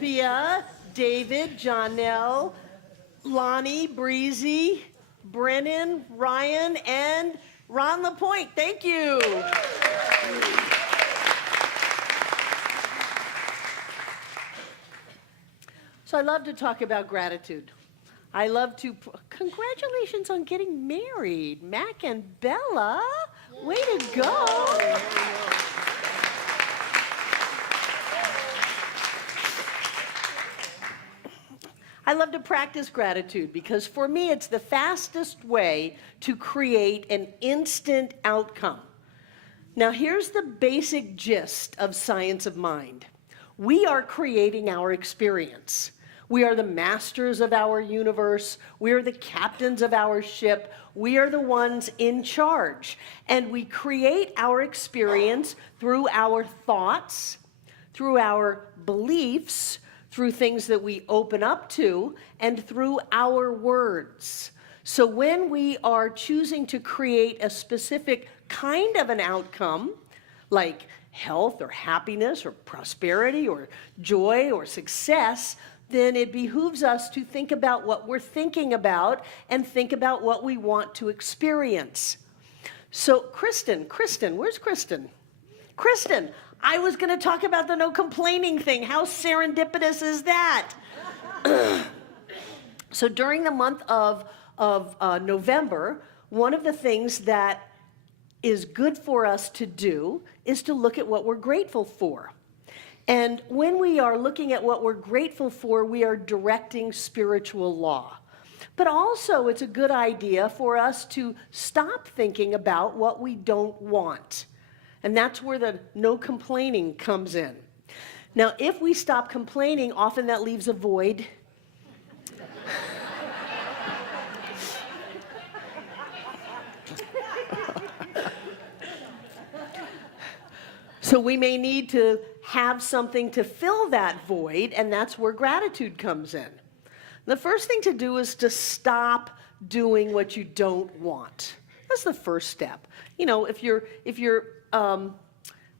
Bia, David, Jonelle, Lonnie, Breezy, Brennan, Ryan, and Ron LaPointe. Thank you. So I love to talk about gratitude. I love to, congratulations on getting married, Mac and Bella. Way to go. I love to practice gratitude because for me, it's the fastest way to create an instant outcome. Now, here's the basic gist of science of mind. We are creating our experience. We are the masters of our universe. We are the captains of our ship. We are the ones in charge. And we create our experience through our thoughts, through our beliefs, through things that we open up to, and through our words. So when we are choosing to create a specific kind of an outcome, like health or happiness or prosperity or joy or success, then it behooves us to think about what we're thinking about and think about what we want to experience. So Kristen, where's Kristen? Kristen, I was going to talk about the no complaining thing. How serendipitous is that? So during the month of November, one of the things that is good for us to do is to look at what we're grateful for. And when we are looking at what we're grateful for, we are directing spiritual law. But also, it's a good idea for us to stop thinking about what we don't want. And that's where the no complaining comes in. Now, if we stop complaining, often that leaves a void. So we may need to have something to fill that void, and that's where gratitude comes in. The first thing to do is to stop doing what you don't want. That's the first step. You know, if you're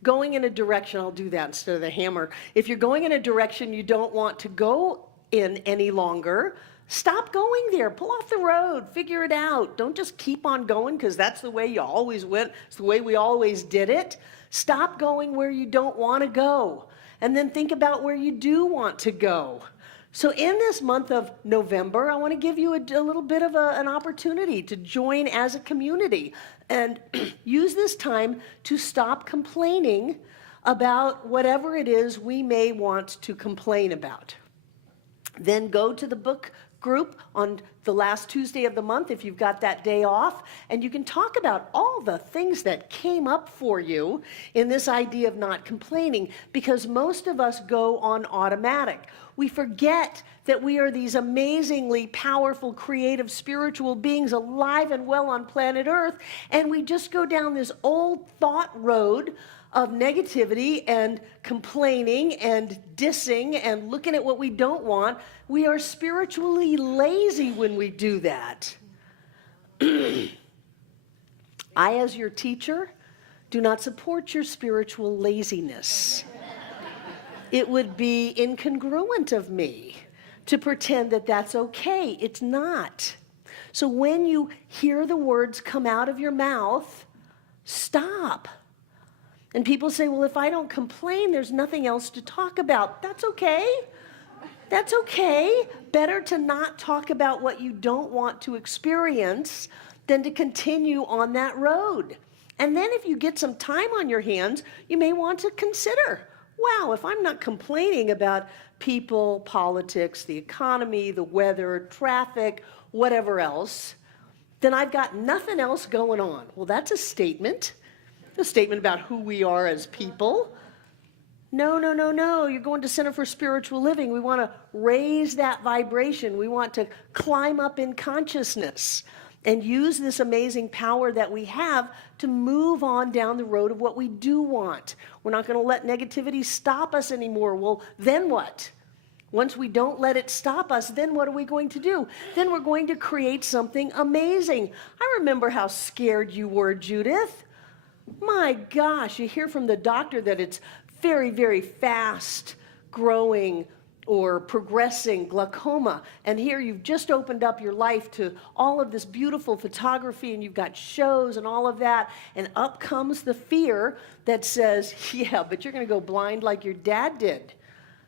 going in a direction, I'll do that instead of the hammer. If you're going in a direction you don't want to go in any longer, stop going there. Pull off the road. Figure it out. Don't just keep on going because that's the way you always went. It's the way we always did it. Stop going where you don't want to go. And then think about where you do want to go. So in this month of November, I want to give you a little bit of an opportunity to join as a community and use this time to stop complaining about whatever it is we may want to complain about. Then go to the book group on the last Tuesday of the month if you've got that day off, and you can talk about all the things that came up for you in this idea of not complaining, because most of us go on automatic. We forget that we are these amazingly powerful, creative, spiritual beings alive and well on planet Earth, and we just go down this old thought road of negativity and complaining and dissing and looking at what we don't want. We are spiritually lazy when we do that. I, as your teacher, do not support your spiritual laziness. It would be incongruent of me to pretend that that's okay. It's not. So when you hear the words come out of your mouth, stop. And people say, well, if I don't complain, there's nothing else to talk about. That's okay. That's okay. Better to not talk about what you don't want to experience than to continue on that road. And then if you get some time on your hands, you may want to consider, wow, if I'm not complaining about people, politics, the economy, the weather, traffic, whatever else, then I've got nothing else going on. Well, that's a statement about who we are as people. No. You're going to Center for Spiritual Living. We want to raise that vibration. We want to climb up in consciousness and use this amazing power that we have to move on down the road of what we do want. We're not going to let negativity stop us anymore. Well, then what? Once we don't let it stop us, then what are we going to do? Then we're going to create something amazing. I remember how scared you were, Judith. My gosh, you hear from the doctor that it's very, very fast growing or progressing glaucoma. And here you've just opened up your life to all of this beautiful photography, and you've got shows and all of that. And up comes the fear that says, yeah, but you're going to go blind like your dad did.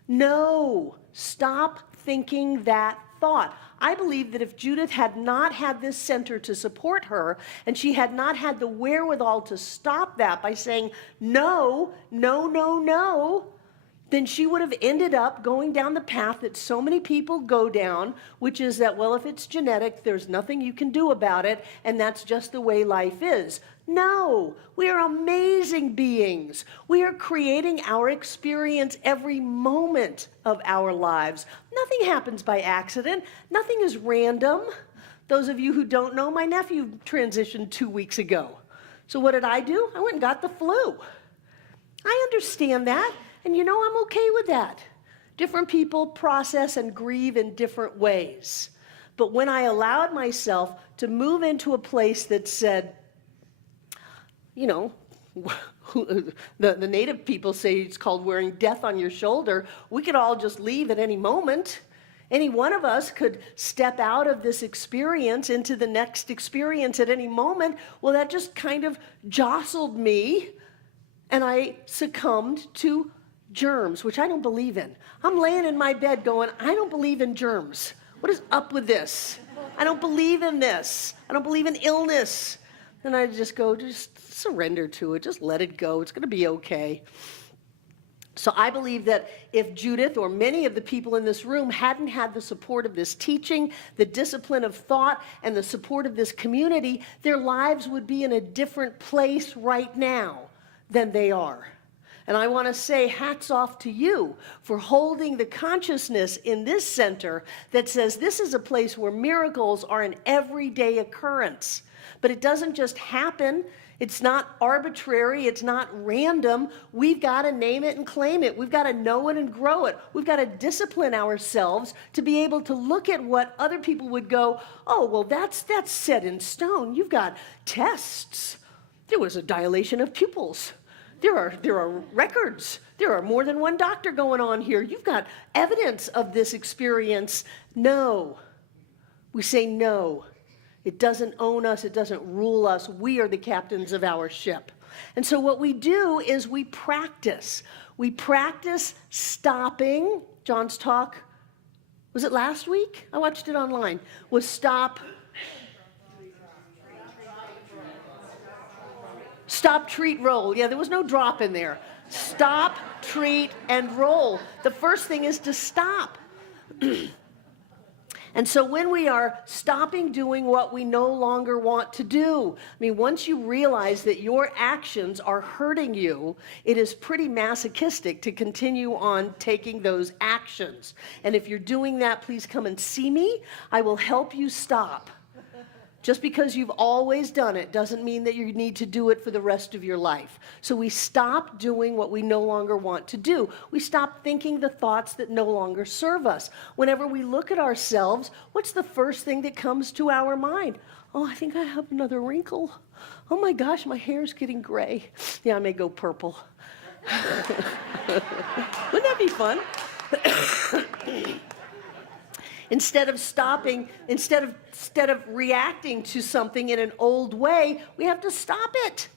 No, stop thinking that thought. I believe that if Judith had not had this center to support her, and she had not had the wherewithal to stop that by saying, no, no, no, no, then she would have ended up going down the path that so many people go down, which is that, well, if it's genetic, there's nothing you can do about it, and that's just the way life is. No, we are amazing beings. We are creating our experience every moment of our lives. Nothing happens by accident. Nothing is random. Those of you who don't know, my nephew transitioned 2 weeks ago. So what did I do? I went and got the flu. I understand that. And you know, I'm okay with that. Different people process and grieve in different ways. But when I allowed myself to move into a place that said, you know, the native people say it's called wearing death on your shoulder. We could all just leave at any moment. Any one of us could step out of this experience into the next experience at any moment. Well, that just kind of jostled me, and I succumbed to germs, which I don't believe in. I'm laying in my bed going, I don't believe in germs. What is up with this? I don't believe in this. I don't believe in illness. And I just go, just surrender to it. Just let it go. It's going to be okay. So I believe that if Judith or many of the people in this room hadn't had the support of this teaching, the discipline of thought, and the support of this community, their lives would be in a different place right now than they are. And I want to say hats off to you for holding the consciousness in this center that says this is a place where miracles are an everyday occurrence. But it doesn't just happen. It's not arbitrary. It's not random. We've got to name it and claim it. We've got to know it and grow it. We've got to discipline ourselves to be able to look at what other people would go, oh, well, that's set in stone. You've got tests. There was a dilation of pupils. There are records. There are more than one doctor going on here. You've got evidence of this experience. No. We say no. It doesn't own us. It doesn't rule us. We are the captains of our ship. And so what we do is we practice. We practice stopping. John's talk, was it last week? I watched it online. Was stop, treat, roll. Yeah, there was no drop in there. Stop, treat, and roll. The first thing is to stop. And so when we are stopping doing what we no longer want to do, I mean, once you realize that your actions are hurting you, it is pretty masochistic to continue on taking those actions. And if you're doing that, please come and see me. I will help you stop. Just because you've always done it doesn't mean that you need to do it for the rest of your life. So we stop doing what we no longer want to do. We stop thinking the thoughts that no longer serve us. Whenever we look at ourselves, what's the first thing that comes to our mind? Oh, I think I have another wrinkle. Oh my gosh, my hair's getting gray. Yeah, I may go purple. Wouldn't that be fun? Instead of stopping, instead of reacting to something in an old way, we have to stop it.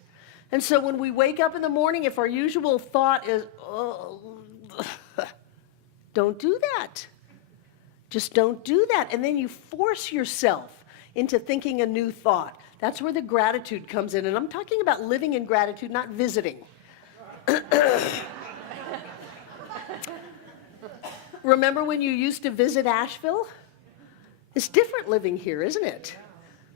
And so when we wake up in the morning, if our usual thought is, oh, don't do that. Just don't do that. And then you force yourself into thinking a new thought. That's where the gratitude comes in. And I'm talking about living in gratitude, not visiting. Remember when you used to visit Asheville? It's different living here, isn't it?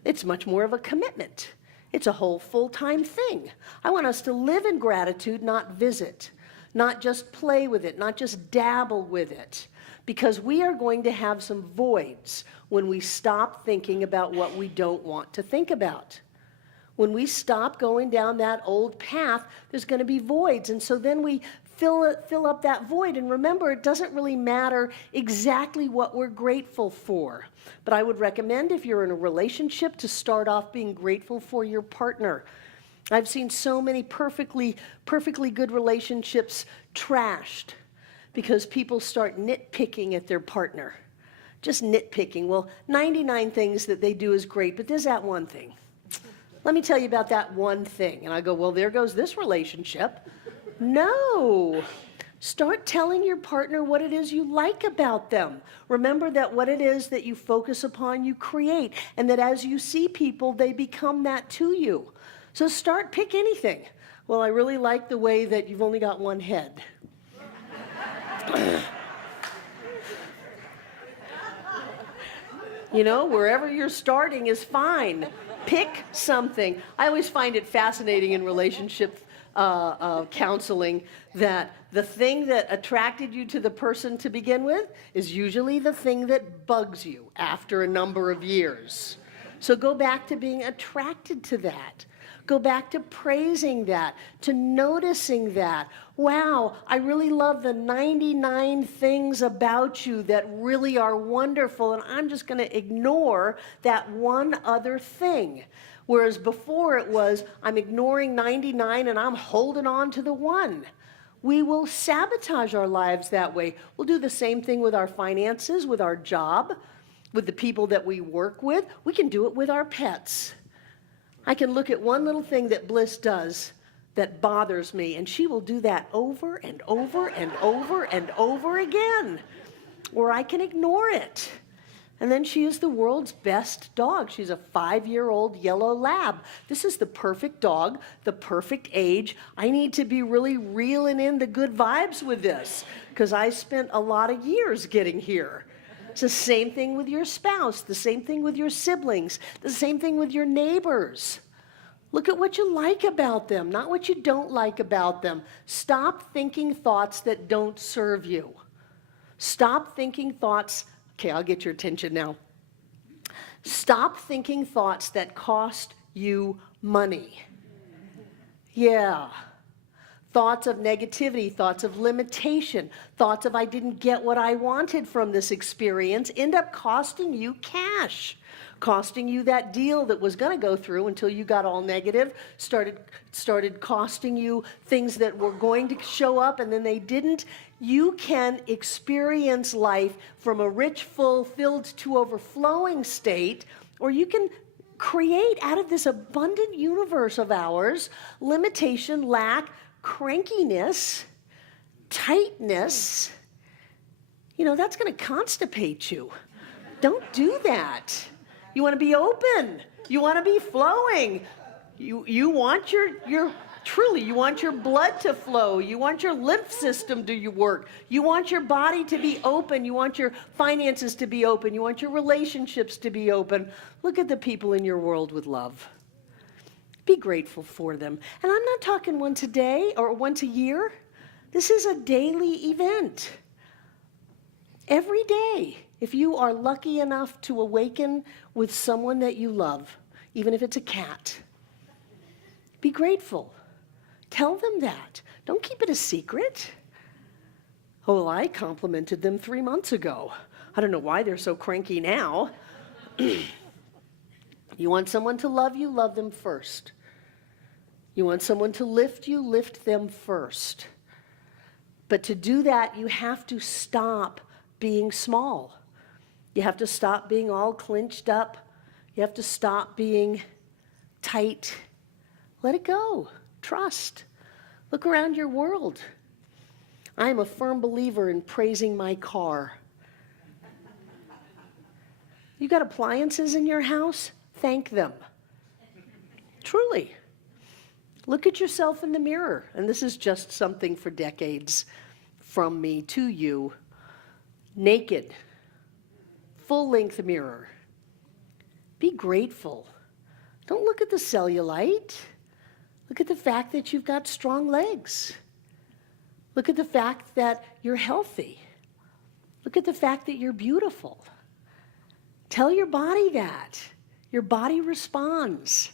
It's much more of a commitment. It's a whole full-time thing. I want us to live in gratitude, not visit, not just play with it, not just dabble with it, because we are going to have some voids when we stop thinking about what we don't want to think about. When we stop going down that old path, there's going to be voids, and so then we fill up that void. And remember, it doesn't really matter exactly what we're grateful for. But I would recommend, if you're in a relationship, to start off being grateful for your partner. I've seen so many perfectly good relationships trashed because people start nitpicking at their partner. Just nitpicking. Well, 99 things that they do is great, but there's that one thing. Let me tell you about that one thing. And I go, well, there goes this relationship. No. Start telling your partner what it is you like about them. Remember that what it is that you focus upon, you create. And that as you see people, they become that to you. So pick anything. Well, I really like the way that you've only got one head. You know, wherever you're starting is fine. Pick something. I always find it fascinating in relationship counseling that the thing that attracted you to the person to begin with is usually the thing that bugs you after a number of years. So go back to being attracted to that. Go back to praising that, to noticing that. Wow, I really love the 99 things about you that really are wonderful, and I'm just going to ignore that one other thing. Whereas before it was, I'm ignoring 99 and I'm holding on to the one. We will sabotage our lives that way. We'll do the same thing with our finances, with our job, with the people that we work with. We can do it with our pets. I can look at one little thing that Bliss does that bothers me, and she will do that over and over and over and over again. Or I can ignore it. And then she is the world's best dog. She's a 5-year-old yellow lab. This is the perfect dog, the perfect age. I need to be really reeling in the good vibes with this because I spent a lot of years getting here. It's the same thing with your spouse, the same thing with your siblings, the same thing with your neighbors. Look at what you like about them, not what you don't like about them. Stop thinking thoughts that don't serve you. Stop thinking thoughts. Okay, I'll get your attention now. Stop thinking thoughts that cost you money. Yeah. Thoughts of negativity, thoughts of limitation, thoughts of I didn't get what I wanted from this experience end up costing you cash, costing you that deal that was going to go through until you got all negative, started costing you things that were going to show up and then they didn't. You can experience life from a rich, full, filled to overflowing state, or you can create out of this abundant universe of ours limitation, lack, crankiness, tightness. You know, that's going to constipate you. Don't do that. You want to be open. You want to be flowing. You want truly, you want your blood to flow. You want your lymph system to work. You want your body to be open. You want your finances to be open. You want your relationships to be open. Look at the people in your world with love. Be grateful for them. And I'm not talking once a day or once a year. This is a daily event. Every day, if you are lucky enough to awaken with someone that you love, even if it's a cat, be grateful. Tell them that. Don't keep it a secret. Oh, well, I complimented them 3 months ago. I don't know why they're so cranky now. You want someone to love you, love them first. You want someone to lift you, lift them first. But to do that, you have to stop being small. You have to stop being all clenched up. You have to stop being tight. Let it go. Trust. Look around your world. I am a firm believer in praising my car. You got appliances in your house? Thank them. Truly. Look at yourself in the mirror. And this is just something for decades from me to you. Naked. Full-length mirror. Be grateful. Don't look at the cellulite. Look at the fact that you've got strong legs. Look at the fact that you're healthy. Look at the fact that you're beautiful. Tell your body that. Your body responds.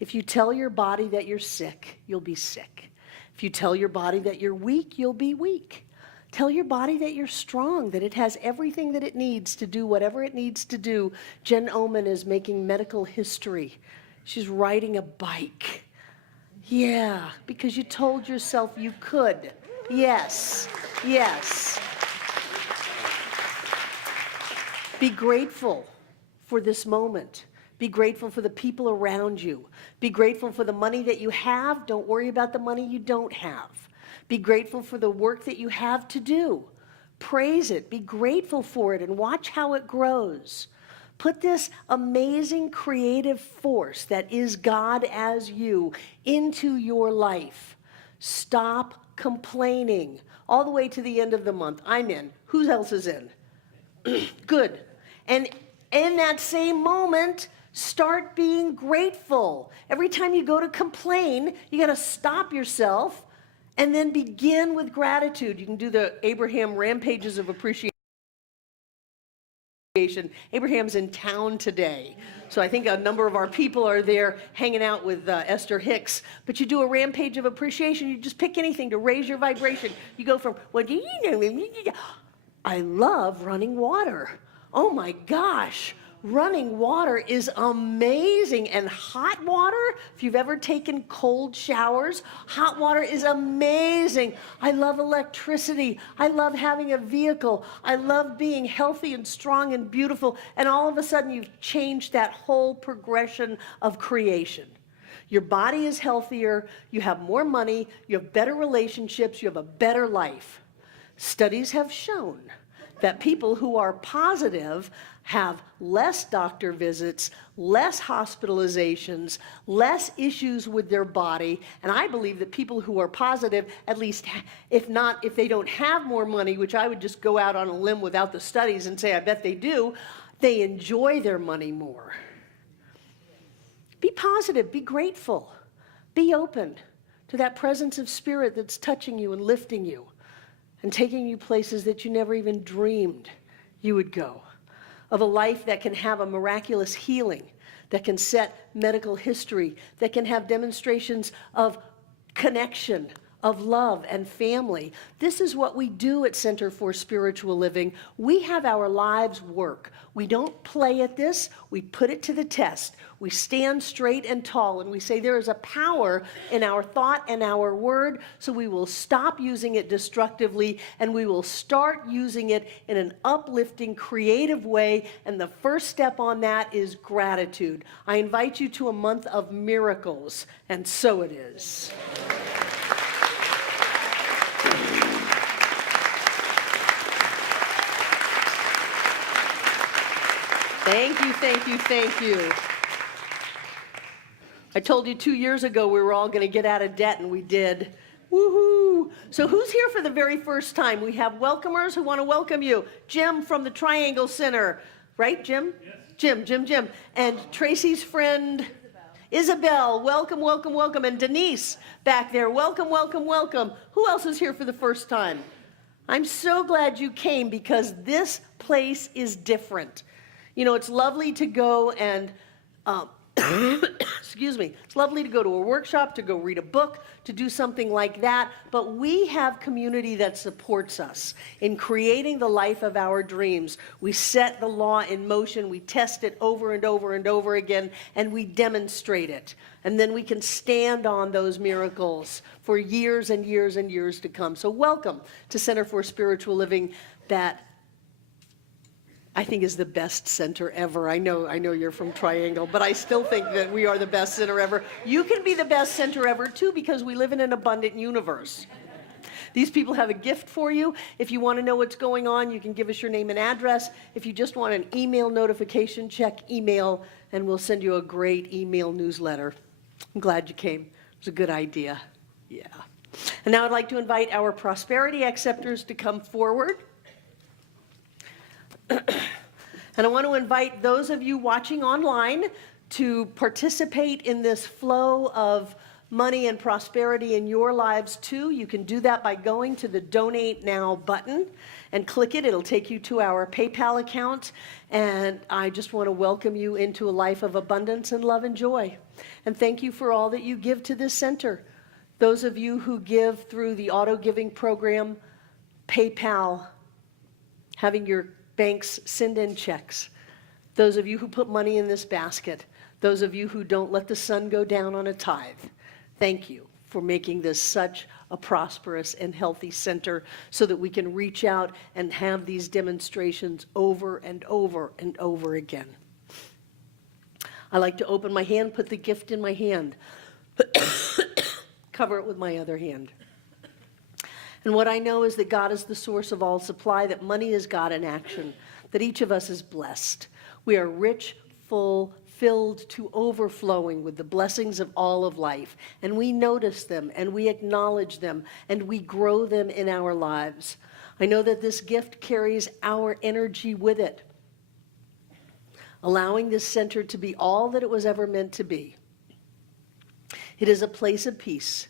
If you tell your body that you're sick, you'll be sick. If you tell your body that you're weak, you'll be weak. Tell your body that you're strong, that it has everything that it needs to do whatever it needs to do. Jen Oman is making medical history. She's riding a bike. Yeah, because you told yourself you could. Yes. Yes. Be grateful for this moment. Be grateful for the people around you. Be grateful for the money that you have. Don't worry about the money you don't have. Be grateful for the work that you have to do. Praise it. Be grateful for it and watch how it grows. Put this amazing creative force that is God as you into your life. Stop complaining all the way to the end of the month. I'm in. Who else is in? Good. And in that same moment, start being grateful. Every time you go to complain, you got to stop yourself and then begin with gratitude. You can do the Abraham Rampages of Appreciation. Abraham's in town today. So I think a number of our people are there hanging out with Esther Hicks. But you do a rampage of appreciation. You just pick anything to raise your vibration. You go from, well, I love running water. Oh my gosh, running water is amazing. And hot water, if you've ever taken cold showers, hot water is amazing. I love electricity. I love having a vehicle. I love being healthy and strong and beautiful. And all of a sudden, you've changed that whole progression of creation. Your body is healthier. You have more money. You have better relationships. You have a better life. Studies have shown that people who are positive have less doctor visits, less hospitalizations, less issues with their body. And I believe that people who are positive, at least if they don't have more money, which I would just go out on a limb without the studies and say I bet they do, they enjoy their money more. Be positive, be grateful, be open to that presence of spirit that's touching you and lifting you and taking you places that you never even dreamed you would go. Of a life that can have a miraculous healing, that can set medical history, that can have demonstrations of connection, of love and family. This is what we do at Center for Spiritual Living. We have our lives work. We don't play at this. We put it to the test. We stand straight and tall, and we say there is a power in our thought and our word, so we will stop using it destructively, and we will start using it in an uplifting, creative way, and the first step on that is gratitude. I invite you to a month of miracles, and so it is. Thank you, thank you, thank you. I told you 2 years ago we were all going to get out of debt, and we did. Woohoo! So who's here for the very first time? We have welcomers who want to welcome you. Jim from the Triangle Center. Right, Jim? Yes. Jim. And Tracy's friend, Isabel. Welcome, welcome, welcome. And Denise back there. Welcome, welcome, welcome. Who else is here for the first time? I'm so glad you came because this place is different. You know, it's lovely to go and, excuse me, it's lovely to go to a workshop, to go read a book, to do something like that, but we have community that supports us in creating the life of our dreams. We set the law in motion, we test it over and over and over again, and we demonstrate it. And then we can stand on those miracles for years and years and years to come. So welcome to Center for Spiritual Living, that I think is the best center ever. I know you're from Triangle, but I still think that we are the best center ever. You can be the best center ever too, because we live in an abundant universe. These people have a gift for you. If you want to know what's going on, you can give us your name and address. If you just want an email notification, check email, and we'll send you a great email newsletter. I'm glad you came. It was a good idea. Yeah. And now I'd like to invite our prosperity acceptors to come forward. And I want to invite those of you watching online to participate in this flow of money and prosperity in your lives too. You can do that by going to the Donate Now button and click it. It'll take you to our PayPal account. And I just want to welcome you into a life of abundance and love and joy. And thank you for all that you give to this center. Those of you who give through the auto giving program, PayPal, having your banks send in checks. Those of you who put money in this basket. Those of you who don't let the sun go down on a tithe. Thank you for making this such a prosperous and healthy center so that we can reach out and have these demonstrations over and over and over again. I like to open my hand, put the gift in my hand, cover it with my other hand. And what I know is that God is the source of all supply, that money is God in action, that each of us is blessed. We are rich, full, filled to overflowing with the blessings of all of life. And we notice them, and we acknowledge them, and we grow them in our lives. I know that this gift carries our energy with it, allowing this center to be all that it was ever meant to be. It is a place of peace,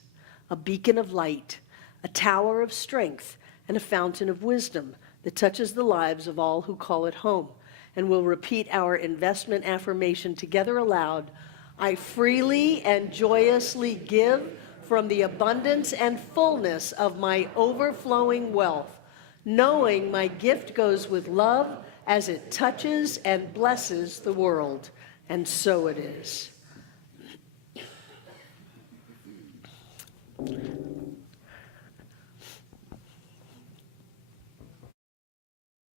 a beacon of light, a tower of strength, and a fountain of wisdom that touches the lives of all who call it home. And we'll repeat our investment affirmation together aloud. I freely and joyously give from the abundance and fullness of my overflowing wealth, knowing my gift goes with love as it touches and blesses the world. And so it is.